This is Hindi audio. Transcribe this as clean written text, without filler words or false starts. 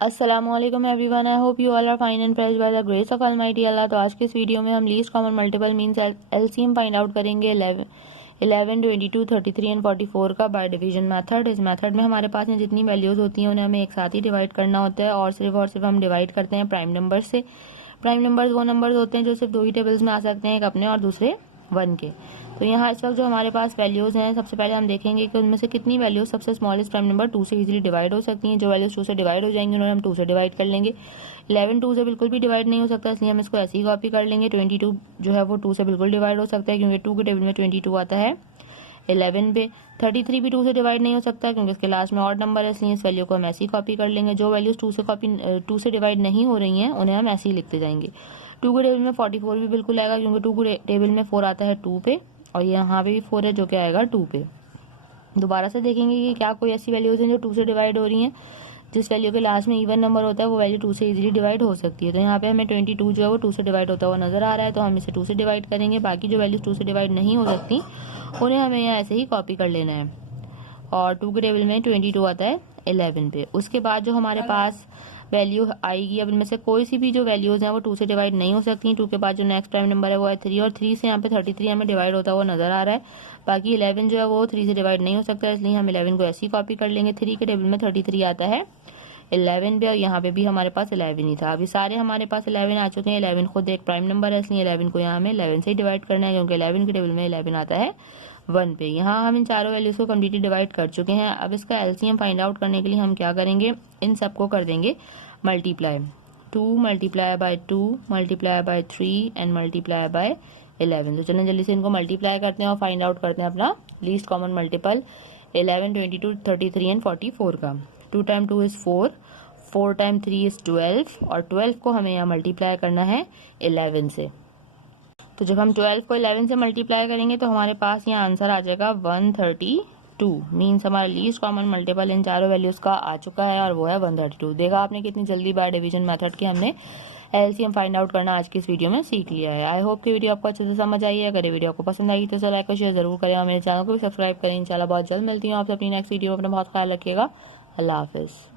अस्सलामुअलैकुम everyone, I hope you all are fine and fresh by the grace of almighty Allah. तो आज के इस वीडियो में हम least common multiple means LCM find out करेंगे 11, 22, 33 एंड 44 का बाय डिवीजन मेथड। इस मेथड में हमारे पास में जितनी वैल्यूज होती हैं उन्हें हमें एक साथ ही डिवाइड करना होता है और सिर्फ हम डिवाइड करते हैं प्राइम नंबर से। प्राइम नंबर्स वो नंबर्स होते हैं जो सिर्फ दो ही टेबल्स में आ सकते हैं, एक अपने और दूसरे 1 के। तो यहाँ इस वक्त जो हमारे पास वैल्यूज हैं, सबसे पहले हम देखेंगे कि उनमें से कितनी वैल्यूज सबसे स्मॉलेस्ट प्राइम नंबर 2 से इजीली डिवाइड हो सकती हैं। जो वैल्यूज 2 से डिवाइड हो जाएंगी उन्हें हम 2 से डिवाइड कर लेंगे। 11 2 से बिल्कुल भी डिवाइड नहीं हो सकता, इसलिए हम इसको ऐसे ही कॉपी कर लेंगे। 22 जो है वो 2 से बिल्कुल डिवाइड हो सकता है क्योंकि 2 के टेबल में 22 आता है 11 पे। 33 भी 2 से डिवाइड नहीं हो सकता क्योंकि इसके लास्ट में ऑड नंबर है, इसलिए इस वैल्यू को हम ऐसे ही कॉपी कर लेंगे। जो वैल्यूज 2 से डिवाइड नहीं हो रही हैं उन्हें हम ऐसे ही लिखते जाएंगे। 2 के टेबल में 44 भी बिल्कुल आएगा क्योंकि 2 के टेबल में 4 आता है 2 पे और यहाँ पे भी 4 है जो कि आएगा 2 पे। दोबारा से देखेंगे कि क्या कोई ऐसी वैल्यूज हैं जो 2 से डिवाइड हो रही हैं। जिस वैल्यू के लास्ट में इवन नंबर होता है वो वैल्यू 2 से इजीली डिवाइड हो सकती है। तो यहाँ पे हमें 22 जो है वो 2 से डिवाइड होता हुआ नजर आ रहा है, तो हम इसे 2 से डिवाइड करेंगे। बाकी जो वैल्यूज 2 से डिवाइड नहीं हो सकती उन्हें हमें यहाँ ऐसे ही कॉपी कर लेना है। और 2 के टेबल में 22 आता है 11 पे। उसके बाद जो हमारे पास वैल्यू आएगी, अब इनमें से कोई सी भी जो वैल्यूज हैं वो 2 से डिवाइड नहीं हो सकती। 2 के बाद जो नेक्स्ट प्राइम नंबर है वो है 3 और 3 से यहाँ पे 33 हमें डिवाइड होता हुआ नजर आ रहा है। बाकी 11 जो है वो 3 से डिवाइड नहीं हो सकता, इसलिए हम 11 को ऐसे ही कॉपी कर लेंगे। 3 के टेबल में 33 आता है 11 पे और यहाँ पे भी हमारे पास 11 ही था। अभी सारे हमारे पास 11 आ चुके हैं। 11 खुद एक प्राइम नंबर है, इसलिए 11 को यहाँ हमें 11 से ही डिवाइड करना है क्योंकि 11 के टेबल में 11 आता है 1 पे। यहाँ हम इन चारों वैल्यूज को कम्प्लीटली डिवाइड कर चुके हैं। अब इसका एलसीएम फाइंड आउट करने के लिए हम क्या करेंगे, इन सबको कर देंगे multiply. 2 multiply by 2 multiply by 3 and multiply by 11। तो चलें जल्दी से इनको मल्टीप्लाई करते हैं और फाइंड आउट करते हैं अपना लीस्ट कॉमन मल्टीपल 11, 22, 33 एंड 44 का। 2 टाइम 2 इज 4, 4 टाइम 3 इज 12 और 12 को हमें यहाँ मल्टीप्लाई करना है 11 से। तो जब हम 12 को 11 से मल्टीप्लाई करेंगे तो हमारे पास यहाँ आंसर आ जाएगा 132। मीन्स हमारा लीस्ट कॉमन मल्टीपल इन चारों वैल्यूज का आ चुका है और वो है 132। देखा आपने कितनी जल्दी बाय डिवीजन मेथड के हमने एलसीएम फाइंड आउट करना आज की इस वीडियो में सीख लिया है। आई होप कि वीडियो आपको अच्छे से समझ आई है। अगर ये वीडियो आपको पसंद आई तो लाइक और शेयर जरूर करें और मेरे चैनल को भी सब्सक्राइब करें। इंशाल्लाह बहुत जल्द मिलती हूँ आप अपनी नेक्स्ट वीडियो में। अपना बहुत ख्याल रखिएगा। अल्लाह हाफिज़।